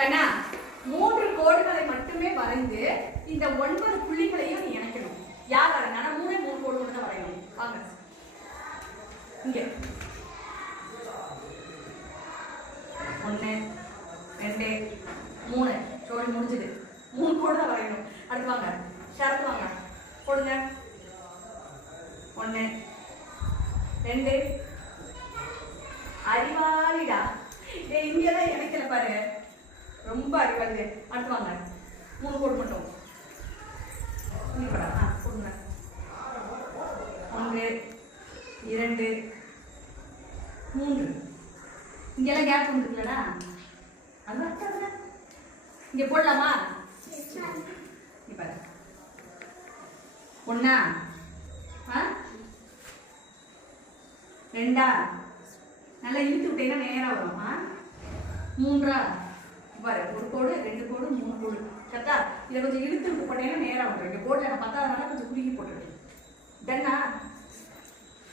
கண்ணா மூன்று கோடுகளை மட்டுமே வரைந்து இந்த ஒன்பது புள்ளிகளையும் நீ இணைக்கணும். யார் வரைனா மூணே மூணு கோடு மட்டும் தான் வரையணும். வாங்க. இங்க. ஒன்று ரெண்டு மூணு. ஜோடி முடிஞ்சுது. மூணு கோடு தான் வரையணும். அடுத்து வாங்க. ஷரத்து வாங்க. போடுங்க. ஒன்று ரெண்டு. அறிவாளிடா. இங்கே தான் இணைக்கல பாரு. ரொம்ப அறிவாளி அடுத்து வாங்க. மூணு கோடு மட்டும். இங்க ஒன்று இரண்டு மூன்று. இங்கெல்லாம் கேப் வந்துருக்குல்லடா அது இங்கே போடலாமா? இங்க பாரு. ஆ? ரெண்டா? நல்லா இழுத்து விட்டீங்கன்னா நேராக வரும். மூன்றா? பாரு ஒரு கோடு ரெண்டு கோடு மூணு கோடு. கரெக்டா? இதை கொஞ்சம் இழுத்து விட்டு போட்டீங்கன்னா ரெண்டு வந்துடும் இங்க நான் பத்தாதனால கொஞ்சம் குறுகி போட்டுருக்கேன். தென்னா